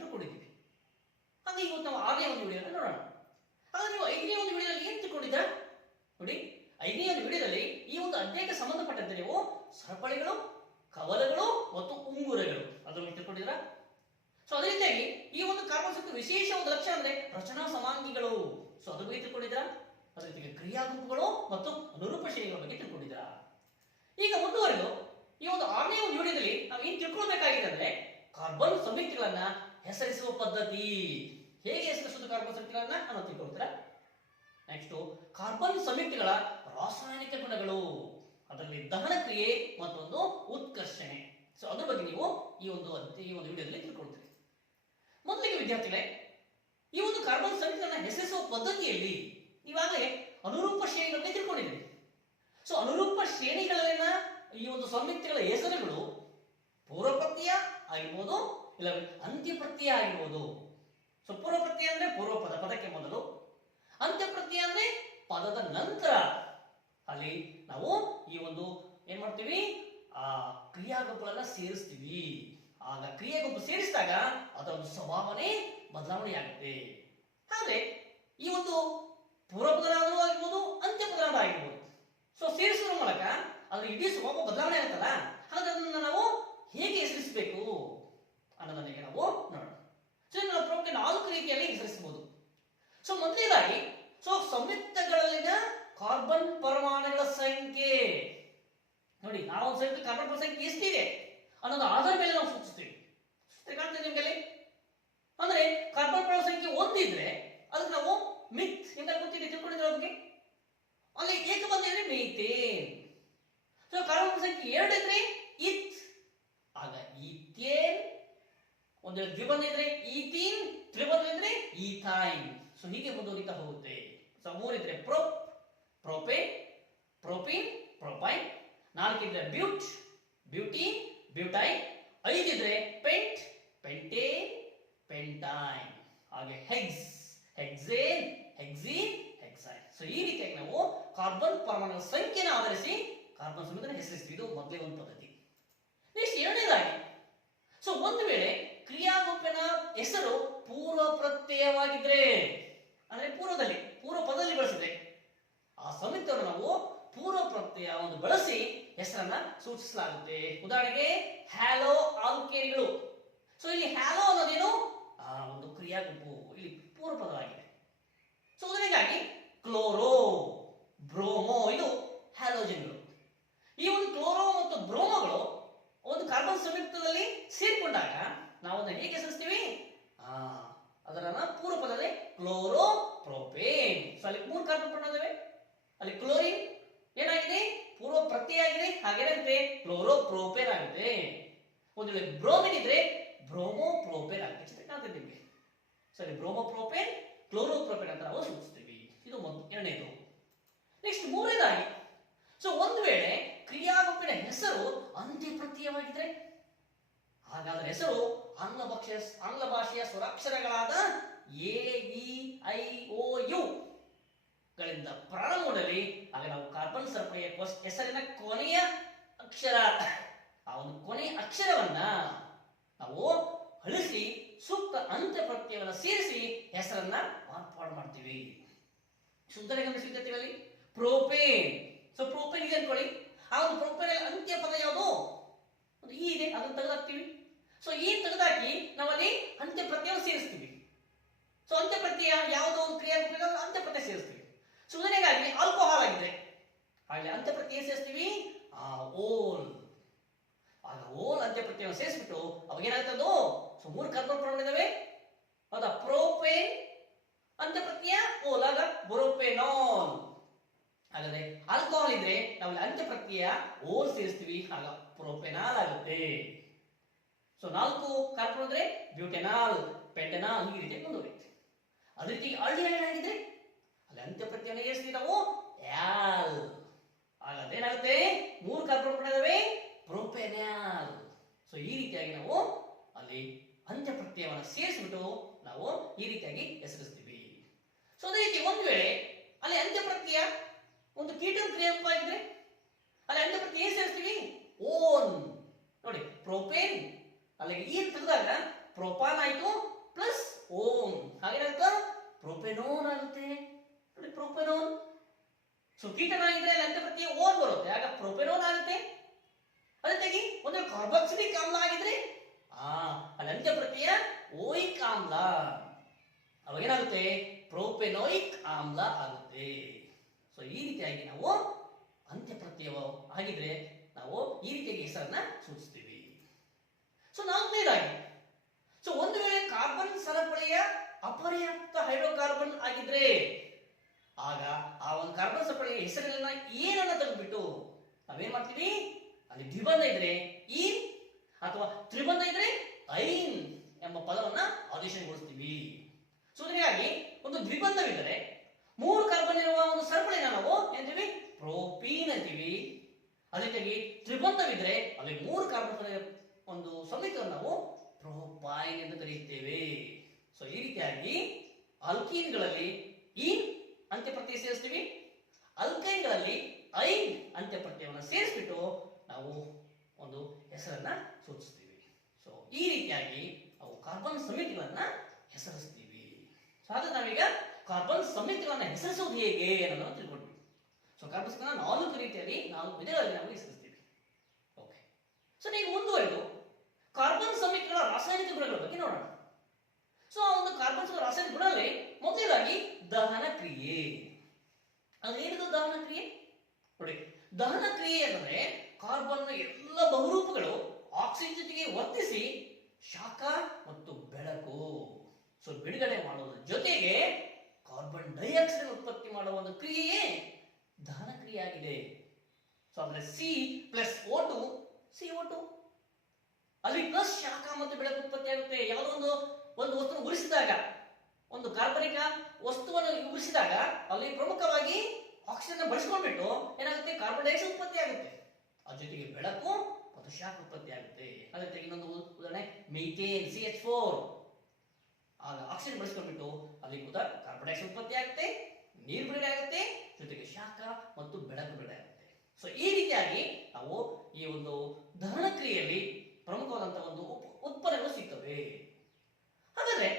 ತಿಳ್ಕೊಂಡಿದ್ದೀವಿ. ಹಾಗೆ ಇವತ್ತು ನಾವು ಆರನೇ ಒಂದು ವಿಡಿಯೋನ ನೋಡೋಣ. ಹಾಗಾದ್ರೆ ನೀವು ಐದನೇ ಒಂದು ವಿಡಿಯೋದಲ್ಲಿ ಏನು ತಿಳ್ಕೊಂಡಿದ್ದ ನೋಡಿ, ಐದನೇ ಒಂದು ವಿಡಿಯೋದಲ್ಲಿ ಈ ಒಂದು ಅಧ್ಯಾಯಕ್ಕೆ ಸಂಬಂಧಪಟ್ಟಂತೆ ನೀವು ಸರಪಳಿಗಳು, ಕವಲಗಳು ಮತ್ತು ಉಂಗುರಗಳು. ಅದನ್ನು ಬಗ್ಗೆ ತಿಳ್ಕೊಂಡಿದ್ದೀರಾ? ಸೊ ಅದೇ ರೀತಿಯಾಗಿ ಈ ಒಂದು ಸಂಖ್ಯೆ ವಿಶೇಷ ಒಂದು ಲಕ್ಷಣ ಅಂದ್ರೆ ರಚನಾ ಸಮಾಂಗಿಗಳು. ಸೊ ಅದ್ರ ಬಗ್ಗೆ ತಿಳ್ಕೊಂಡಿದ್ರ ಅದೇ ರೀತಿಯಾಗಿ ಕ್ರಿಯಾ ಗುಂಪುಗಳು ಮತ್ತು ಅನುರೂಪ ಶ್ರೇಣಿಗಳ ಬಗ್ಗೆ ತಿಳ್ಕೊಂಡಿದ್ದೀರಾ? ಈಗ ಮುಂದುವರೆದು ಈ ಒಂದು ಆರನೇ ಒಂದು ನಾವು ಏನ್ ತಿಳ್ಕೊಳ್ಬೇಕಾಗಿದೆ ಅಂದ್ರೆ ಕಾರ್ಬನ್ ಸಂಯುಕ್ತಗಳನ್ನ ಹೆಸರಿಸುವ ಪದ್ಧತಿ. ಹೇಗೆ ಹೆಸರಿಸುವುದು ಕಾರ್ಬನ್ ಸಂಯುಕ್ತಗಳನ್ನ ಅನ್ನೋ ತಿಳ್ಕೊಳ್ತೀರಾ? ನೆಕ್ಸ್ಟ್ ಕಾರ್ಬನ್ ಸಂಯುಕ್ತಗಳ ರಾಸಾಯನಿಕ ಗುಣಗಳು. ಅದರಲ್ಲಿ ದಹನ ಕ್ರಿಯೆ ಮತ್ತೊಂದು ಉತ್ಕರ್ಷಣೆ. ಸೊ ಅದ್ರ ಬಗ್ಗೆ ನೀವು ಈ ಒಂದು ಈ ಒಂದು ವಿಡಿಯೋದಲ್ಲಿ ತಿಳ್ಕೊಳ್ತೀರಿ. ಮೊದಲಿಗೆ ವಿದ್ಯಾರ್ಥಿಗಳೇ, ಈ ಒಂದು ಕಾರ್ಬನ್ ಸಂಯುಕ್ತಗಳನ್ನ ಹೆಸರಿಸುವ ಪದ್ಧತಿಯಲ್ಲಿ ಈಗಾಗಲೇ ಅನುರೂಪ ಶ್ರೇಣಿಗಳ ಬಗ್ಗೆ ತಿಳ್ಕೊಂಡಿದ್ದೀರಿ ಸೊ ಅನುರೂಪ ಶ್ರೇಣಿಗಳಲ್ಲಿನ ಈ ಒಂದು ಸಂಯುಕ್ತಗಳ ಹೆಸರುಗಳು ಪೂರ್ವ ಪ್ರತ್ಯಯ ಆಗಿರ್ಬೋದು, ಇಲ್ಲ ಅಂತ್ಯ ಪ್ರತ್ಯಯ ಆಗಿರ್ಬೋದು. ಸೊ ಪೂರ್ವ ಪ್ರತ್ಯಯ ಅಂದ್ರೆ ಪೂರ್ವ ಪದ ಪದಕ್ಕೆ ಮೊದಲು ಅಂತ್ಯ ಪ್ರತ್ಯಯ ಅಂದ್ರೆ ಪದದ ನಂತರ. ಅಲ್ಲಿ ನಾವು ಈ ಒಂದು ಏನ್ ಮಾಡ್ತೀವಿ? ಆ ಕ್ರಿಯಾಗುಂಪುಗಳನ್ನ ಸೇರಿಸ್ತೀವಿ. ಆಗ ಕ್ರಿಯೆ ಸೇರಿಸಿದಾಗ ಅದರ ಒಂದು ಸ್ವಭಾವನೆ ಬದಲಾವಣೆ ಆಗುತ್ತೆ. ಆದ್ರೆ ಈ ಒಂದು ಪೂರ್ವ ಪದನಾದರೂ ಆಗಿರ್ಬೋದು ಅಂತ್ಯ ಪದನಾದರೂ ಆಗಿರ್ಬೋದು. ಸೊ ಸೇರಿಸುವ ಮೂಲಕ ಅದ್ರ ಇಡೀ ಸ್ವಭಾವ ಬದಲಾವಣೆ ಆಗುತ್ತಲ್ಲ? ಹಾಗಾದ್ರೆ ಅದನ್ನ ನಾವು ಹೇಗೆ ಹೆಸರಿಸಬೇಕು ಅನ್ನೋದನ್ನ ನಾವು ನೋಡೋಣ. ಸೊ ನಾವು ಪ್ರಮುಖ ನಾಲ್ಕು ರೀತಿಯಲ್ಲಿ ಹೆಸರಿಸಬಹುದು ಸೊ ಮೊದಲನೇದಾಗಿ ಸೊ ಸಂಯುಕ್ತಗಳಲ್ಲಿನ ಕಾರ್ಬನ್ ಪರಮಾಣುಗಳ ಸಂಖ್ಯೆ. ನೋಡಿ ನಾವು ಸಂಯುಕ್ತ ಕಾರ್ಬನ್ ಪರಮಾಣು ಸಂಖ್ಯೆ ಎಷ್ಟಿದೆ ಅನ್ನೋದು ಆಧಾರ ಮೇಲೆ ನಾವು ಸೂಚಿಸ್ತೀವಿ ಕಾಣ್ತದೆ ನಿಮ್ಗೆ ಅಂದ್ರೆ ಕಾರ್ಬನ್ ಪರಮಾಣು ಸಂಖ್ಯೆ ಒಂದಿದ್ರೆ ಅದಕ್ಕೆ ನಾವು ಮಿತ್ ಹೆಂಗ ಗೊತ್ತಿದೆ ತಿಳ್ಕೊಂಡಿದ್ರೆ ಅದಕ್ಕೆ ಅಲ್ಲಿ ಏಕ ಬಂದಿದ್ರೆ ಮೀಥೇನ್ ಸೊ ಕಾರ್ಬನ್ ಸಂಖ್ಯೆ ಎರಡು ಇದ್ರೆ ಇತ್ ಆಗ ಈಥೇನ್ ಒಂದು ವೇಳೆ ದ್ವಿಬಂಧ ಇದ್ರೆ ಈಥೀನ್ ತ್ರಿಬಂಧ ಇದ್ರೆ ಈಥೈನ್ ಸೊ ಹೀಗೆ ಮುಂದುವರಿತಾ ಹೋಗುತ್ತೆ ಸೊ ಮೂರಿದ್ರೆ ಪ್ರೊಪ್ ಪ್ರೊಪೇನ್ ಪ್ರೊಪಿನ್ ಪ್ರೊಪೈನ್ ನಾಲ್ಕಿದ್ರೆ ಬ್ಯೂಟ್ ಬ್ಯೂಟಿನ್ ಬ್ಯೂಟೈನ್ ಐದಿದ್ರೆ ಪೆಂಟ್ ಪೆಂಟೇನ್ ಪೆಂಟೈನ್ ಹಾಗೆ ಹೆಗ್ಸ್ ಹೆಕ್ಸೇನ್ ಹೆಕ್ಸೀನ್ ಹೆಕ್ಸೈನ್ ಸೊ ಈ ರೀತಿಯಾಗಿ ನಾವು ಕಾರ್ಬನ್ ಪರಮಾಣು ಸಂಖ್ಯೆನ ಆಧರಿಸಿ ಕಾರ್ಬನ್ ಸಂಯುಕ್ತನ ಹೆಸರಿಸ್ತೀವಿ. ಇದು ಮೊದಲೇ ಒಂದು ಪದ್ಧತಿ. ನೆಕ್ಸ್ಟ್ ಎರಡನೇದಾಗಿ. ಸೊ ಒಂದು ವೇಳೆ ಕ್ರಿಯಾಗುಂಪಿನ ಹೆಸರು ಪೂರ್ವ ಪ್ರತ್ಯಯವಾಗಿದ್ರೆ, ಅಂದ್ರೆ ಪೂರ್ವದಲ್ಲಿ, ಪೂರ್ವ ಪದದಲ್ಲಿ ಬಳಸಿದ್ರೆ, ಆ ಸಂಯುಕ್ತವನ್ನು ನಾವು ಪೂರ್ವ ಬಳಸಿ ಹೆಸರನ್ನ ಸೂಚಿಸಲಾಗುತ್ತೆ. ಉದಾಹರಣೆಗೆ, ಹ್ಯಾಲೋ ಆಲ್ಕೇನಿಗಳು ಸೊ ಇಲ್ಲಿ ಹ್ಯಾಲೋ ಅನ್ನೋದೇನು? ಆ, ಒಂದು ಕ್ರಿಯಾ ಗುಂಪು ಇಲ್ಲಿ ಪೂರ್ವ ಪದವಾಗಿದೆ ಸೊ ಉದಾಹರಣೆಗಾಗಿ, ಕ್ಲೋರೋ ಬ್ರೋಮೋ ಇದು ಹ್ಯಾಲೋಜನ್ಗಳು. ಈ ಒಂದು ಕ್ಲೋರೋ ಮತ್ತು ಬ್ರೋಮೋಗಳು ಒಂದು ಕಾರ್ಬನ್ ಸಂಯುಕ್ತದಲ್ಲಿ ಸೇರ್ಕೊಂಡಾಗ ನಾವು ಅದನ್ನ ಹೇಗೆ ಹೆಸರಿಸ್ತೀವಿ? ಆ, ಅದರನ್ನ ಪೂರ್ವ ಪದದಲ್ಲಿ ಕ್ಲೋರೋ ಪ್ರೋಪೇನ್ ಸೊ ಅಲ್ಲಿ ಮೂರು ಕಾರ್ಬನ್ ಪಡೆದಿವೆ ಅಲ್ಲಿ ಕ್ಲೋರಿನ್ ಏನಾಗಿದೆ ಪೂರ್ವ ಪ್ರತ್ಯಯ ಆಗಿದೆ ಹಾಗೇನಂತೆ ಕ್ಲೋರೋ ಪ್ರೋಪೇನ್ ಆಗಿದೆ. ಒಂದು ವೇಳೆ ಬ್ರೋಮಿನ್ ಇದ್ರೆ ಬ್ರೋಮೋ ಪ್ರೋಪೇನ್ ಆಗುತ್ತೆ. ಚಿತ್ರ ಕಾಣ್ತದೆ ನಿಮಗೆ. ಸರಿ ಬ್ರೋಮೋ ಪ್ರೋಪೇನ್ ಕ್ಲೋರೋ ಪ್ರೋಪೇನ್ ಅಂತ ನಾವು ಸೂಚಿಸ್ತೀವಿ. ಇದು ಒಂದು ಎರಡನೇದು. ನೆಕ್ಸ್ಟ್ ಮೂರನೇದಾಗಿ ಸೊ ಒಂದು ವೇಳೆ ಕ್ರಿಯಾಗುಂಪಿನ ಹೆಸರು ಅಂತ್ಯ ಪ್ರತ್ಯಯವಾಗಿದ್ರೆ ಹಾಗಾದ್ರೆ ಹೆಸರು ಆಂಗ್ಲ ಭಾಷೆಯ ಆಂಗ್ಲ ಭಾಷೆಯ ಸ್ವರಾಕ್ಷರಗಳಾದ A, E, I, O, U. ಗಳಿಂದ ಪ್ರಾರಂಭದಲ್ಲಿ ಆಗ ನಾವು ಕಾರ್ಬನ್ ಸರಪಳಿಯ ಕೊಸ್- ಹೆಸರಿನ ಕೊನೆಯ ಅಕ್ಷರ, ಆ ಒಂದು ಕೊನೆಯ ಅಕ್ಷರವನ್ನ ನಾವು ಅಳಿಸಿ, ಸೂಕ್ತ ಅಂತ್ಯ ಪ್ರತ್ಯಯವನ್ನ ಸೇರಿಸಿ ಹೆಸರನ್ನ ಮಾರ್ಪಾಡು ಮಾಡ್ತೀವಿ. ಸುಂದರ ಅಲ್ಲಿ ಪ್ರೋಪೇನ್. ಸೊ ಪ್ರೋಪೇನ್ ಇದೆ ಅನ್ಕೊಳ್ಳಿ. ಆ ಒಂದು ಪ್ರೋಪೇನ್ ಅಂತ್ಯ ಪದ ಯಾವುದು? ಒಂದು ಈ ಇದೆ, ಅದನ್ನ ತೆಗೆದಾಕ್ತೀವಿ. ಸೊ ಈ ತೆಗೆದಾಕಿ ನಾವಲ್ಲಿ ಅಂತ್ಯ ಪ್ರತ್ಯಯ ಸೇರಿಸ್ತೀವಿ. ಸೊ ಅಂತ್ಯ ಪ್ರತ್ಯಯ ಯಾವುದೋ? ಒಂದು ಕ್ರಿಯಾ ಅಂತ್ಯ ಪ್ರತ್ಯಯ ಸೇರಿಸ್ತೀವಿ. ಸೊ ಉದಾಹರಣೆಗಾಗಿ ಆಲ್ಕೋಹಾಲ್ ಆಗಿದೆ ಹಾಗೆ ಅಂತ್ಯ ಪ್ರತ್ಯಯ ಸೇರಿಸ್ತೀವಿ. ಆ ಓಲ್. ಆಗ ಓಲ್ ಅಂತ್ಯ ಪ್ರತ್ಯಯ ಸೇರಿಸ್ಬಿಟ್ಟು ಅವಾಗ ಏನಾಗ್ತದೋ ಅದು ಸೊ ಮೂರು ಪರಮಾಣು ಇದಾವೆ. ಹೌದಾ ಪ್ರೋಪೇನ್ ಅಂತ ಪ್ರತ್ಯಯ ಓಲ್. ಆಗ ಬ್ರೋಪೇನಾಲ್ ಹಾಗಾದ್ರೆ ಆಲ್ಕೋಹಾಲ್ ಇದ್ರೆ ನಾವು ಅಂತ್ಯ ಪ್ರತ್ಯಯ ಓಲ್ ಸೇರಿಸ್ತೀವಿ. ಆಗ ಪ್ರೋಪೆನಾಲ್ ಆಗುತ್ತೆ. ಸೊ ನಾಲ್ಕು ಕಾರ್ಬನ್ ಅಂದ್ರೆ ಬ್ಯೂಟೆನಾಲ್ ಪೆಂಟೆನಾಲ್ ಈ ರೀತಿ ಮುಂದುವರಿಯುತ್ತೆ. ಅದೇ ರೀತಿ ಅಲ್ಡಿಹೈಡ್ ಆಗಿದ್ರೆ ಲಂತ್ಯ ಪ್ರತ್ಯನ ಯಾಲ್ ಹಾಗಾದ್ರೆ ಏನಾಗುತ್ತೆ? ಮೂರು ಕಾರ್ಬನ್ ಇದಾವೆ ಪ್ರೊಪೆನ್ಯಾಲ್ ಸೊ ಈ ರೀತಿಯಾಗಿ ನಾವು ಅಲ್ಲಿ ಅಂತ್ಯಪ್ರತ್ಯವನ್ನು ಸೇರಿಸ್ಬಿಟ್ಟು ನಾವು ಈ ರೀತಿಯಾಗಿ ಹೆಸರಿಸ್ತೀವಿ. ಸೊ ಅದೇ ರೀತಿ ಒಂದು ವೇಳೆ ಅಲ್ಲಿ ಅಂತ್ಯ ಪ್ರತ್ಯಯ ಒಂದು ಕೀಟದ ಕ್ರಿಯಾಪವಾಗಿದ್ರೆ ಅಲ್ಲಿ ಅಂತ್ಯ ಪ್ರತ್ಯಯ ಸೇರಿಸ್ತೀವಿ? ಓನ್. ನೋಡಿ, ಪ್ರೊಪೇನ್ ಅಲ್ಲಿ ಈ ತೆಗೆದಾಗ ಪ್ರೊಪಾನ್ ಆಯಿತು, ಪ್ಲಸ್ ಓಮ್ ಹಾಗೇನಾಗುತ್ತೆ? ಪ್ರೊಪೆನೋನ್ ಆಗುತ್ತೆ. ಕೀಟನಾಗಿದ್ರೆ ಅಲ್ಲಿ ಅಂತ್ಯ ಪ್ರತ್ಯಯ ಓರ್ ಬರುತ್ತೆ. ಆಗ ಪ್ರೊಪೆನೋನ್ ಆಗುತ್ತೆ. ಅದೇ ತೆಗಿ ಒಂದು ಕಾರ್ಬಾಕ್ಸಿಲಿಕ್ ಆಮ್ಲ ಆಗಿದ್ರೆ, ಆ ಅಂತ್ಯ ಪ್ರತ್ಯಯ ಓಯಿಕ್ ಆಮ್ಲ. ಅವಾಗ ಏನಾಗುತ್ತೆ ಪ್ರೋಪೆನೋಯಿಕ್ ಆಮ್ಲ ಆಗುತ್ತೆ. ಸೊ ಈ ರೀತಿಯಾಗಿ ನಾವು ಅಂತ್ಯ ಪ್ರತ್ಯಯ ಆಗಿದ್ರೆ ನಾವು ಈ ರೀತಿಯಾಗಿ ಹೆಸರನ್ನ ಸೂಚಿಸ್ತೀವಿ. ಸೊ ನಾಲ್ಕನೇದಾಗಿ ಸೊ ಒಂದು ವೇಳೆ ಕಾರ್ಬನ್ ಸರಪಳಿಯ ಅಪರ್ಯಾಪ್ತ ಹೈಡ್ರೋಕಾರ್ಬನ್ ಆಗಿದ್ರೆ ಆಗ ಆ ಒಂದು ಕಾರ್ಬನ್ ಸರಪಳಿಯ ಹೆಸರಿನ ಏನನ್ನ ತೆಗೆದ್ಬಿಟ್ಟು ನಾವೇನ್ ಮಾಡ್ತೀವಿ? ಅಲ್ಲಿ ದ್ವಿಬಂಧ ಇದ್ರೆ ಈ ಅಥವಾ ತ್ರಿಬಂಧ ಇದ್ರೆ ಐನ್ ಎಂಬ ಪದವನ್ನ ಆದೇಶಗೊಳಿಸ್ತೀವಿ. ಸೊ ಹೀಗಾಗಿ ಒಂದು ದ್ವಿಬಂಧವಿದ್ದರೆ ಮೂರು ಕಾರ್ಬನ್ ಇರುವ ಒಂದು ಸರಪಳಿನ ನಾವು ಏನಂತೀವಿ ಪ್ರೋಪೀನ್ ಅಂತೀವಿ. ಅದೇ ರೀತಿಯಾಗಿ ತ್ರಿಬಂಧವಿದ್ರೆ ಅಲ್ಲಿ ಮೂರು ಕಾರ್ಬನ್ ಒಂದು ಸಂಯುಕ್ತವನ್ನು ನಾವು ಪ್ರೋಪೈನ್ ಎಂದು ಕರೆಯುತ್ತೇವೆ. ಸೊ ಈ ರೀತಿಯಾಗಿ ಅಲ್ಕೀನ್ಗಳಲ್ಲಿ ಈನ್ ಅಂತ್ಯ ಪ್ರತ್ಯಯ ಸೇರಿಸ್ತೀವಿ. ಅಲ್ಕೈನ್ಗಳಲ್ಲಿ ಐನ್ ಅಂತ್ಯ ಪ್ರತ್ಯಯವನ್ನು ಸೇರಿಸ್ಬಿಟ್ಟು ನಾವು ಒಂದು ಹೆಸರನ್ನ ಸೂಚಿಸ್ತೀವಿ. ಸೊ ಈ ರೀತಿಯಾಗಿ ನಾವು ಕಾರ್ಬನ್ ಸಮಿತಿಗಳನ್ನ ಹೆಸರಿಸ್ತೀವಿ. ಸೊ ಹಾಗಾದ್ರೆ ನಾವೀಗ ಕಾರ್ಬನ್ ಸಮಿತಿಗಳನ್ನ ಹೆಸರಿಸೋದು ಹೇಗೆ ಅನ್ನೋದನ್ನು ತಿಳ್ಕೊಂಡ್ವಿ. ಸೊ ಕಾರ್ಬನ್ ಸಮಿತಿ ನಾಲ್ಕು ರೀತಿಯಲ್ಲಿ, ನಾಲ್ಕು ವಿಧಗಳಲ್ಲಿ ನಾವು ಹೆಸರಿಸ್ತೀವಿ. ಓಕೆ ಸೊ ನೀವು ಮುಂದುವರೆದು ಕಾರ್ಬನ್ ಸಮಿತಿಗಳ ರಾಸಾಯನಿಕ ಗುಣಗಳ ಬಗ್ಗೆ ನೋಡೋಣ. ಸೊ ಆ ಒಂದು ಕಾರ್ಬನ್ ರಾಸಾಯನಿಕ ಗುಣದಲ್ಲಿ ಮೊದಲನೇದಾಗಿ ದಹನ ಕ್ರಿಯೆ. ಅದೇನಿದು ದಹನ ಕ್ರಿಯೆ? ನೋಡಿ, ದಹನ ಕ್ರಿಯೆ ಅಂದರೆ ಕಾರ್ಬನ್ ಎಲ್ಲ ಬಹುರೂಪಗಳು ಆಕ್ಸಿಜನ್ ಜೊತೆಗೆ ವರ್ತಿಸಿ ಶಾಖ ಮತ್ತು ಬೆಳಕು. ಸೊ ಬಿಡುಗಡೆ ಮಾಡುವುದರ ಜೊತೆಗೆ ಕಾರ್ಬನ್ ಡೈಆಕ್ಸೈಡ್ ಉತ್ಪತ್ತಿ ಮಾಡುವ ಒಂದು ಕ್ರಿಯೆಯೇ ದಹನ ಕ್ರಿಯೆ ಆಗಿದೆ ಸೊ ಅಂದ್ರೆ C plus O two C O two ಅಲ್ಲಿ ಪ್ಲಸ್ ಶಾಖ ಮತ್ತು ಬೆಳಕು ಉತ್ಪತ್ತಿ ಆಗುತ್ತೆ ಯಾವುದೋ ಒಂದು ಒಂದು ವಸ್ತು ಉರಿಸಿದಾಗ, ಒಂದು ಕಾಲ್ಪನಿಕ ವಸ್ತುವನ್ನು ಉಗಿಸಿದಾಗ ಅಲ್ಲಿ ಪ್ರಮುಖವಾಗಿ ಆಕ್ಸಿಜನ್ ಬಳಸ್ಕೊಂಡ್ಬಿಟ್ಟು ಏನಾಗುತ್ತೆ? ಕಾರ್ಬನ್ ಡೈಆಕ್ಸೈಡ್ ಉತ್ಪತ್ತಿ ಆಗುತ್ತೆ. ಅದ್ರ ಜೊತೆಗೆ ಬೆಳಕು ಮತ್ತು ಶಾಖ ಉತ್ಪತ್ತಿ ಆಗುತ್ತೆ. ಅದ್ರ ಜೊತೆಗೆ ಇನ್ನೊಂದು ಉದಾಹರಣೆ ಮೀಥೇನ್ ಸಿ ಎಚ್ ಫೋರ್ ಆಗ ಆಕ್ಸಿಜನ್ ಬಳಸ್ಕೊಂಡ್ಬಿಟ್ಟು ಅಲ್ಲಿ ಕೂಡ ಕಾರ್ಬನ್ ಡೈಆಕ್ಸೈಡ್ ಉತ್ಪತ್ತಿ ಆಗುತ್ತೆ, ನೀರು ಬಿಡುಗಡೆ ಆಗುತ್ತೆ, ಜೊತೆಗೆ ಶಾಖ ಮತ್ತು ಬೆಳಕು ಬಿಡುಗಡೆ ಆಗುತ್ತೆ. ಸೊ ಈ ರೀತಿಯಾಗಿ ನಾವು ಈ ಒಂದು ದಹನ ಕ್ರಿಯೆಯಲ್ಲಿ ಪ್ರಮುಖವಾದಂತಹ ಒಂದು ಉತ್ಪನ್ನಗಳು ಸಿಗ್ತವೆ. ಹಾಗಾದ್ರೆ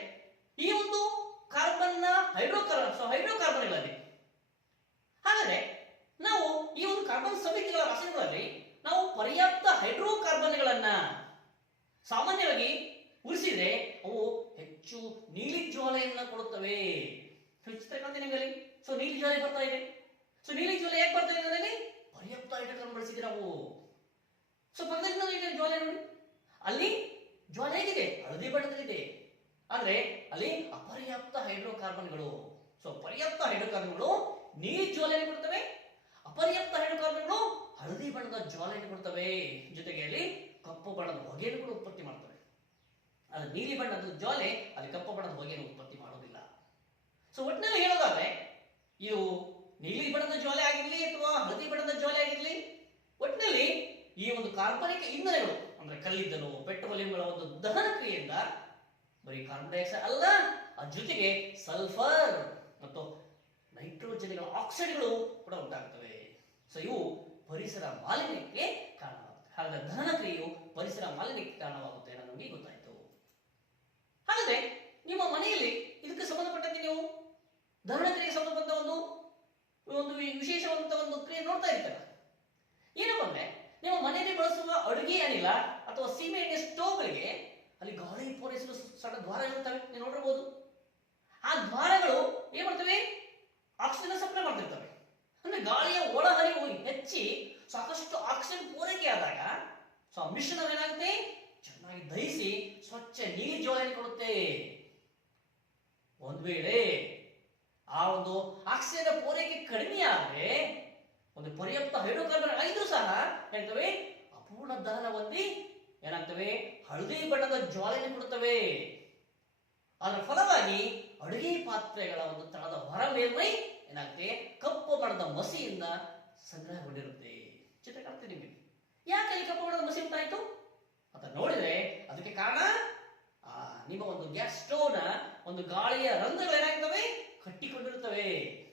ಕಾರ್ಬನ್ನ ಹೈಡ್ರೋಕಾರ್ಬನ್ ಇಲ್ಲ ಹಾಗಾದ್ರೆ ನಾವು ಈ ಒಂದು ಕಾರ್ಬನ್ ಸಂಯುಕ್ತಗಳ ರಾಸಾಯನಿಕಗಳಲ್ಲಿ ನಾವು ಪರ್ಯಾಪ್ತ ಹೈಡ್ರೋಕಾರ್ಬನ್ಗಳನ್ನ ಸಾಮಾನ್ಯವಾಗಿ ಉಳಿಸಿದ್ರೆ ಅವು ಹೆಚ್ಚು ನೀಲಿ ಜ್ವಾಲೆಯನ್ನ ಕೊಡುತ್ತವೆ. ನಿಮಗಲ್ಲಿ? ಸೊ ನೀಲಿ ಜ್ವಾಲೆ ಬರ್ತಾ ಇದೆ. ಸೊ ನೀಲಿ ಜ್ವಾಲೆ ಯಾಕೆ ಬರ್ತಾ ಇದೆ ಅಂದ್ರೆ ಪರ್ಯಾಪ್ತ ಹೈಡ್ರೋಕಾರ್ಬನ್ ಬಳಸಿದ್ರೆ ಅವು. ಸೊ ಪಕ್ಕದಲ್ಲಿ ಜ್ವಾಲೆ ನೋಡಿ. ಅಲ್ಲಿ ಜ್ವಾಲೆ ಹೇಗಿದೆ ಹಳದಿ ಬಣ್ಣದಲ್ಲಿದೆ. ಆದ್ರೆ ಅಲ್ಲಿ ಅಪರ್ಯಾಪ್ತ ಹೈಡ್ರೋಕಾರ್ಬನ್ಗಳು ಸೊ ಪರ್ಯಾಪ್ತ ಹೈಡ್ರೋಕಾರ್ಬನ್ಗಳು ನೀಲಿ ಜ್ವಾಲೆಯನ್ನು ಕೊಡ್ತವೆ, ಅಪರ್ಯಾಪ್ತ ಹೈಡ್ರೋಕಾರ್ಬನ್ಗಳು ಹಳದಿ ಬಣ್ಣದ ಜ್ವಾಲೆಯನ್ನು ಕೊಡ್ತವೆ. ಜೊತೆಗೆ ಅಲ್ಲಿ ಕಪ್ಪು ಬಣ್ಣದ ಹೊಗೆಯನ್ನು ಕೂಡ ಉತ್ಪತ್ತಿ ಮಾಡ್ತವೆ. ಅದು ನೀಲಿ ಬಣ್ಣದ ಜ್ವಾಲೆ ಅಲ್ಲಿ ಕಪ್ಪು ಬಣ್ಣದ ಹೊಗೆಯನ್ನು ಉತ್ಪತ್ತಿ ಮಾಡೋದಿಲ್ಲ. ಸೊ ಒಟ್ಟಿನಲ್ಲಿ ಹೇಳೋದಾದ್ರೆ, ಇದು ನೀಲಿ ಬಣ್ಣದ ಜ್ವಾಲೆ ಆಗಿರಲಿ ಅಥವಾ ಹಳದಿ ಬಣ್ಣದ ಜ್ವಾಲೆ ಆಗಿರಲಿ ಒಟ್ಟಿನಲ್ಲಿ ಈ ಒಂದು ಕಾರ್ಬನಿಕ ಇಂಧನಗಳು, ಅಂದ್ರೆ ಕಲ್ಲಿದ್ದಲು, ಪೆಟ್ರೋಲಿಯಂಗಳ ಒಂದು ದಹನ ಕ್ರಿಯೆಯಿಂದ ಬರೀ ಕಾರ್ಬನ್ ಡೈಆಕ್ಸೈಡ್ ಅಲ್ಲ, ಅದ್ರ ಜೊತೆಗೆ ಸಲ್ಫರ್ ಮತ್ತು ನೈಟ್ರೋಜನ್ಗಳ ಆಕ್ಸೈಡ್ಗಳು ಕೂಡ ಉಂಟಾಗ್ತವೆ. ಸೊ ಇವು ಪರಿಸರ ಮಾಲಿನ್ಯಕ್ಕೆ ಕಾರಣವಾಗುತ್ತೆ. ಹಾಗಾದ್ರೆ ದಹನ ಕ್ರಿಯೆಯು ಪರಿಸರ ಮಾಲಿನ್ಯಕ್ಕೆ ಕಾರಣವಾಗುತ್ತೆ ಅನ್ನೋದು ನಮಗೆ ಗೊತ್ತಾಯ್ತು. ಹಾಗಾದ್ರೆ ನಿಮ್ಮ ಮನೆಯಲ್ಲಿ ಇದಕ್ಕೆ ಸಂಬಂಧಪಟ್ಟಂತೆ ನೀವು ದಹನ ಕ್ರಿಯೆಗೆ ಸಂಬಂಧಪಟ್ಟ ಒಂದು ಒಂದು ವಿಶೇಷವಾದಂತ ಒಂದು ಕ್ರಿಯೆ ನೋಡ್ತಾ ಇರ್ತಾರ? ಏನಪ್ಪ ಅಂದ್ರೆ, ನಿಮ್ಮ ಮನೆಯಲ್ಲಿ ಬಳಸುವ ಅಡುಗೆ ಅನಿಲ ಅಥವಾ ಸೀಮೆ ಎಣ್ಣೆ ಸ್ಟೋವ್ಗಳಿಗೆ ಅಲ್ಲಿ ಗಾಳಿ ಪೂರೈಸಲು ಸಣ್ಣ ದ್ವಾರಗಳಿರ್ತವೆ ನೀವು ನೋಡಿರ್ಬೋದು. ಆ ದ್ವಾರಗಳು ಏನ್ ಮಾಡ್ತವೆ? ಆಕ್ಸಿಜನ್ ಸಪ್ಲೈ ಮಾಡ್ತಿರ್ತವೆ. ಅಂದ್ರೆ ಗಾಳಿಯ ಒಳಹರಿವು ಹೆಚ್ಚಿ ಸಾಕಷ್ಟು ಆಕ್ಸಿಜನ್ ಪೂರೈಕೆ ಆದಾಗ, ಸೊ ಆ ಮಿಶ್ರಣವೇನಾಗುತ್ತೆ ಚೆನ್ನಾಗಿ ದಹಿಸಿ ಸ್ವಚ್ಛ ನೀರು ಜೋಳನೆ ಕೊಡುತ್ತೆ. ಒಂದ್ ವೇಳೆ ಆ ಒಂದು ಆಕ್ಸಿಜನ್ ಪೂರೈಕೆ ಕಡಿಮೆ ಆದ್ರೆ, ಒಂದು ಪರ್ಯಾಪ್ತ ಹೈಡ್ರೋಕಾರ್ಬನ್ ಆಗಿದ್ರು ಸಹ ಹೇಳ್ತವೆ ಅಪೂರ್ಣ ದಹನ ಹೊಂದಿ ಏನಾಗ್ತವೆ? ಹಳದಿ ಬಣ್ಣದ ಜ್ವಾಲೆಯನ್ನು ಕೊಡುತ್ತವೆ. ಅದರ ಫಲವಾಗಿ ಅಡುಗೆ ಪಾತ್ರೆಗಳ ಒಂದು ತಳದ ಹೊರ ಮೇಲ್ಮೈ ಏನಾಗ್ತದೆ ಕಪ್ಪು ಬಣ್ಣದ ಮಸಿಯಿಂದ ಸಂಗ್ರಹಗೊಂಡಿರುತ್ತೆ. ಚಿತ್ರ ಕಾಣ್ತೀವಿ ನಿಮಗೆ. ಯಾಕೆ ಅಲ್ಲಿ ಕಪ್ಪು ಬಣ್ಣದ ಮಸಿ ಉಂಟಾಯ್ತು? ಅಂತ ನೋಡಿದ್ರೆ ಅದಕ್ಕೆ ಕಾರಣ, ಆ, ನಿಮ್ಮ ಒಂದು ಗ್ಯಾಸ್ ಸ್ಟೋವ್ನ ಒಂದು ಗಾಳಿಯ ರಂಧ್ರಗಳು ಏನಾಗ್ತವೆ? ಕಟ್ಟಿಕೊಂಡಿರುತ್ತವೆ.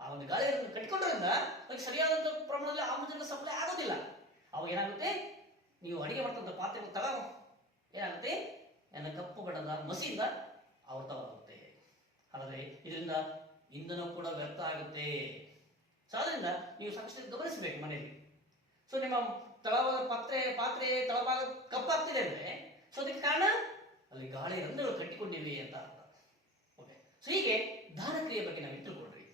ಆ ಒಂದು ಗಾಳಿಯ ಕಟ್ಟಿಕೊಂಡ್ರಿಂದ ಅದಕ್ಕೆ ಸರಿಯಾದಂತ ಪ್ರಮಾಣದಲ್ಲಿ ಆಮ್ಲಜನಕ ಸಪ್ಲೈ ಆಗೋದಿಲ್ಲ. ಅವಾಗ ಏನಾಗುತ್ತೆ? ನೀವು ಅಡಿಗೆ ಮಾಡ್ತಂತ ಪಾತ್ರೆಗಳು ತಳ ಏನಾಗುತ್ತೆ? ನನ್ನ ಕಪ್ಪು ಬಣ್ಣದ ಮಸಿಯಿಂದ ಆವೃತವಾಗುತ್ತೆ. ಆದರೆ ಇದರಿಂದ ಇಂಧನ ಕೂಡ ವ್ಯರ್ಥ ಆಗುತ್ತೆ. ಸೊ ಅದರಿಂದ ನೀವು ಸಾಕಷ್ಟು ಗಮನಿಸಬೇಕು ಮನೆಯಲ್ಲಿ. ಸೊ ನಿಮ್ಮ ತಳವಾದ ಪಾತ್ರೆ ಪಾತ್ರೆ, ತಳಭಾಗ ಕಪ್ಪಾಗ್ತಿದೆ ಅಂದ್ರೆ ಸೊ ಅದಕ್ಕೆ ಕಾರಣ ಅಲ್ಲಿ ಗಾಳಿ ರಂಧ್ರಗಳು ಕಟ್ಟಿಕೊಂಡಿವೆ ಅಂತ ಅರ್ಥ. ಓಕೆ ಸೊ ಹೀಗೆ ದಾನ ಕ್ರಿಯೆ ಬಗ್ಗೆ ನಾವು ತಿಳ್ಕೊಂಡ್ರಿ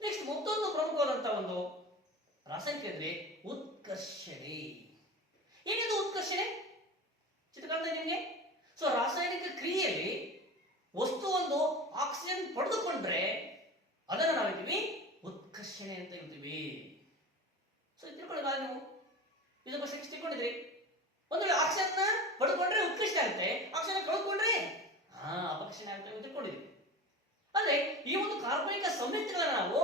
ನೆಕ್ಸ್ಟ್ ಮತ್ತೊಂದು ಪ್ರಮುಖವಾದಂತಹ ಒಂದು ರಾಸಾಯನಿಕ ಅಂದ್ರೆ ಉತ್ಕರ್ಷಣೆ. ಏನಿದು ಉತ್ಕರ್ಷಣೆ? ಚಿತ್ರಕಾರ್ತ ನಿಮಗೆ? ಸೊ ರಾಸಾಯನಿಕ ಕ್ರಿಯೆಯಲ್ಲಿ ವಸ್ತು ಒಂದು ಆಕ್ಸಿಜನ್ ಪಡೆದುಕೊಂಡ್ರೆ ಅದನ್ನು ನಾವು ಹೇಳ್ತೀವಿ ಉತ್ಕರ್ಷಣೆ ಅಂತ ಹೇಳ್ತೀವಿ. ಸೊ ತಿಳ್ಕೊಳ್ಳಿ ನೀವು ಇದು ಬಗ್ಗೆ ತಿಳ್ಕೊಂಡಿದ್ರಿ ಒಂದು ವೇಳೆ ಆಕ್ಸಿಜನ್ ಪಡ್ಕೊಂಡ್ರೆ ಉತ್ಕರ್ಷಣೆ ಆಗುತ್ತೆ. ಆಕ್ಸಿಜನ್ ಕಳ್ಕೊಂಡ್ರೆ ಹಾ ಆಗುತ್ತೆ ಅಂತ ತಿಳ್ಕೊಂಡಿದ್ವಿ ಅಂದ್ರೆ ಈ ಒಂದು ಕಾರ್ಬನಿಕ ಸಂಯುಕ್ತಗಳನ್ನ ನಾವು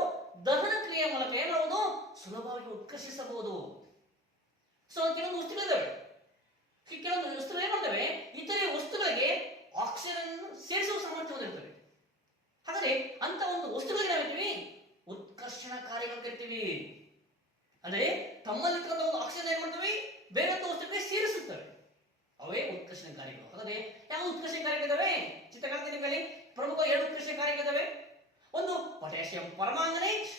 ದಹನ ಕ್ರಿಯೆ ಮೂಲಕ ಏನಾಗುವುದು ಸುಲಭವಾಗಿ ಉತ್ಕರ್ಷಿಸಬಹುದು. ಸೊ ಕೆಲವೊಂದು ವಸ್ತುಗಳಿದ್ದಾವೆ ಕೆಲವೊಂದು ವಸ್ತುಗಳು ಏನ್ ಮಾಡ್ತವೆ ಇತರೆ ವಸ್ತುಗಳಿಗೆ ಆಕ್ಸಿಜನ್ ಸೇರಿಸುವ ಸಾಮರ್ಥ್ಯ ಹೊಂದಿರ್ತವೆ ಹಾಗಾದ್ರೆ ಅಂತ ಒಂದು ವಸ್ತುಗಳಿಗೆ ನಾವು ಉತ್ಕರ್ಷಣ ಕಾರ್ಯಗಳು ಕರಿತೀವಿ ಅಂದ್ರೆ ತಮ್ಮಲ್ಲಿರ್ತಕ್ಕಂಥ ಒಂದು ಆಕ್ಸಿಜನ್ ಏನ್ ಮಾಡ್ತವೆ ಬೇರೊಂದು ವಸ್ತುಗಳಿಗೆ ಸೇರಿಸುತ್ತವೆ ಅವೇ ಉತ್ಕರ್ಷಣಕಾರಿಗಳು ಹಾಗಾದ್ರೆ ಯಾವ ಉತ್ಕರ್ಷಣಕಾರಿಗಳಿದ್ದಾವೆ ಚಿತ್ರಕಾರ್ತಿ ನಿಮ್ಮಲ್ಲಿ ಪ್ರಮುಖ ಎರಡು ಉತ್ಕರ್ಷಣಕಾರಿಗಳಿದ್ದಾವೆ ಒಂದು ಪೊಟ್ಯಾಷಿಯಂ ಪರಮಾಂಗನೇಟ್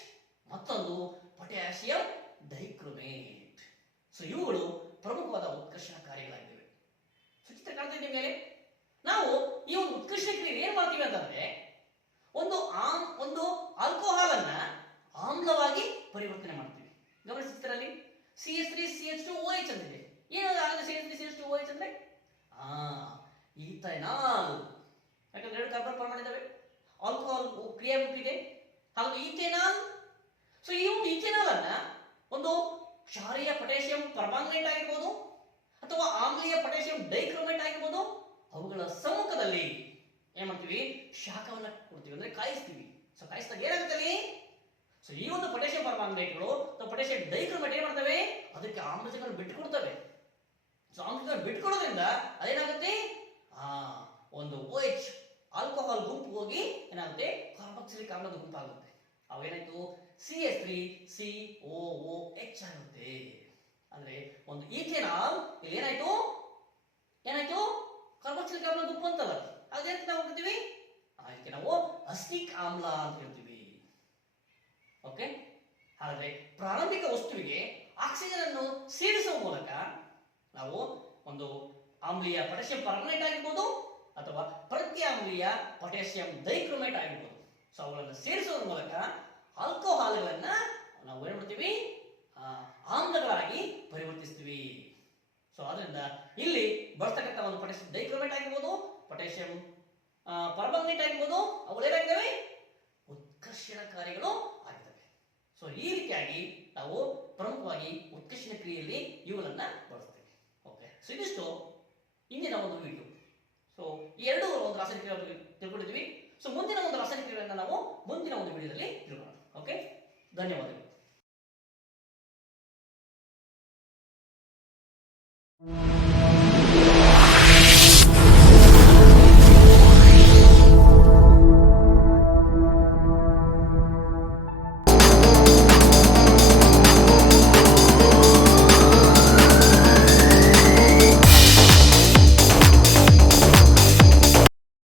ಮತ್ತೊಂದು ಪೊಟ್ಯಾಷಿಯಂ ಡೈಕ್ರೋಮೇಟ್ ಸೊ ಇವುಗಳು ಪ್ರಮುಖವಾದ ಉತ್ಕರ್ಷಣ ಕಾರ್ಯಗಳಾಗಿವೆ ಸೊ ಚಿತ್ರಕಾರ್ತಿ ಮೇಲೆ ನಾವು ಈ ಒಂದು ಉತ್ಕರ್ಷಣ ಕ್ರಿಯೆ ಏನ್ ಮಾಡ್ತೀವಿ ಅಂತಂದ್ರೆ ಒಂದು ಆಮ್ ಒಂದು ಆಲ್ಕೋಹಾಲ್ ಅನ್ನ ಆಮ್ಲವಾಗಿ ಪರಿವರ್ತನೆ ಮಾಡ್ತೀವಿ ಗಮನಿಸ್ತಿರಲ್ಲಿ C S three C H two O H ಅಂತಿದೆ ಏನಾದ್ರು ಆಗಲ್ಲ C S three C H two O H ಅಂದ್ರೆ ಆ ಈಥೆನಾಲ್ ಯಾಕಂದ್ರೆ ಎರಡು ಕಾರ್ಬನ್ ಪ್ರಮಾಣ ಇದಾವೆ ಆಲ್ಕೋಹಾಲ್ ಕ್ರಿಯೆ ಮುಟ್ಟಿದೆ ಹಾಗೂ ಈಥೆನಾಲ್ ಸೊ ಈ ಒಂದು ಈಥೆನಾಲ್ ಅನ್ನ ಒಂದು ಕ್ಷಾರೀಯ ಪೊಟ್ಯಾಷಿಯಂ ಪರ್ಮಾಂಗನೇಟ್ ಆಗಿರ್ಬೋದು, ಅಥವಾ ಆಮ್ಲೀಯ ಪೊಟ್ಯಾಸಿಯಂ ಡೈಕ್ರೋಮೇಟ್ ಆಗಿರ್ಬೋದು, ಅವುಗಳ ಸಮ್ಮುಖದಲ್ಲಿ ಏನ್ ಮಾಡ್ತೀವಿ? ಶಾಖವನ್ನ ಕೊಡ್ತೀವಿ, ಅಂದ್ರೆ ಕಾಯಿಸ್ತೀವಿ. ಸೊ ಕಾಯಿಸಿದಾಗ ಏನಾಗುತ್ತೆ ಅಲ್ಲಿ? ಸೊ ಈ ಒಂದು ಪೊಟ್ಯಾಷಿಯಂ ಪರ್ಮಾಂಗ್ನೇಟ್ಗಳು, ಅಥವಾ ಪೊಟ್ಯಾಸಿಯಂ ಡೈಕ್ರೋಮೇಟ್ ಏನ್ ಮಾಡ್ತವೆ? ಅದಕ್ಕೆ ಆಮ್ಲಜನಕವನ್ನು ಬಿಟ್ಟುಕೊಡ್ತವೆ ಸೊ ಆಮ್ಲಜನಕ ಬಿಟ್ಕೊಡೋದ್ರಿಂದ ಅದೇನಾಗುತ್ತೆ? ಆ, ಒಂದು ಓ ಎಚ್ ಆಲ್ಕೋಹಾಲ್ ಗುಂಪು ಹೋಗಿ ಏನಾಗುತ್ತೆ? ಕಾರ್ಬಾಕ್ಸಿಲಿಕ್ ಆಮ್ಲದ ಗುಂಪು ಆಗುತ್ತೆ ಅವೇನಾಯ್ತು? C S three C O O H ಆಗುತ್ತೆ. ಅಂದ್ರೆ ಒಂದು ಈಥೆನಾಲ್ ಇಲ್ಲಿ ಏನಾಯ್ತು? ಏನಾಯ್ತು ಕಾರ್ಬಾಕ್ಸಿಲಿಕ್ ಆಮ್ಲ ಗುಂಪು ಅಂತಲ್ಲ. ಅದೇ ನಾವು ಹೇಳ್ತೀವಿ. ಅದಕ್ಕೆ ನಾವು ಅಸ್ಟಿಕ್ ಆಮ್ಲ ಅಂತ ಹೇಳ್ತೀವಿ ಓಕೆ ಹಾಗಾದ್ರೆ ಪ್ರಾರಂಭಿಕ ವಸ್ತುವಿಗೆ ಆಕ್ಸಿಜನ್ ಅನ್ನು ಸೇರಿಸುವ ಮೂಲಕ ನಾವು ಒಂದು ಆಮ್ಲೀಯ ಪೊಟ್ಯಾಷಿಯಂ ಪರ್ಮನೇಟ್ ಆಗಿರ್ಬೋದು ಅಥವಾ ಪ್ರತಿ ಪ್ರತ್ಯಾಮ್ಲೀಯ ಪೊಟ್ಯಾಸಿಯಂ ಡೈಕ್ರೋಮೇಟ್ ಆಗಿರ್ಬೋದು. ಸೊ ಅವುಗಳನ್ನು ಸೇರಿಸುವ ಮೂಲಕ ಆಲ್ಕೋಹಾಲ್ಗಳನ್ನ ನಾವು ಏನ್ ಮಾಡ್ತೀವಿ? ಆಮ್ಲಗಳಾಗಿ ಪರಿವರ್ತಿಸ್ತೀವಿ. ಸೊ ಅದರಿಂದ ಇಲ್ಲಿ ಬರ್ತಕ್ಕಂಥ ಒಂದು ಪೊಟ್ಯಾಷಿಯಂ ಡೈಕ್ರೋಮೇಟ್ ಆಗಿರ್ಬೋದು ಪೊಟ್ಯಾಸಿಯಂ ಪರ್ಮನೆಂಟ್ ಆಗಿರ್ಬೋದು, ಅವುಗಳೇನಾಗಿದ್ದಾವೆ? ಉತ್ಕರ್ಷಣಕಾರಿಗಳು ಆಗಿದ್ದಾವೆ. ಸೊ ಈ ರೀತಿಯಾಗಿ ನಾವು ಪ್ರಮುಖವಾಗಿ ಉತ್ಕರ್ಷಣ ಕ್ರಿಯೆಯಲ್ಲಿ ಇವುಗಳನ್ನ ಬಳಸ್ತೇವೆ. ಓಕೆ ಸೊ ಇದಿಷ್ಟು ಇಂದಿನ ಒಂದು ವಿಡಿಯೋ ಸೊ ಈ ಎರಡು ಒಂದು ರಾಸಾಯನಿಕ ತಿಳ್ಕೊಂಡಿದ್ವಿ ಸೊ ಮುಂದಿನ ಒಂದು ರಾಸಾಯನಿಕ ಕ್ರಿಯೆಗಳನ್ನ ನಾವು ಮುಂದಿನ ಒಂದು ವಿಡಿಯೋದಲ್ಲಿ ತಿಳ್ಕೊಳ್ಳೋಣ. ಓಕೆ ಧನ್ಯವಾದಗಳು.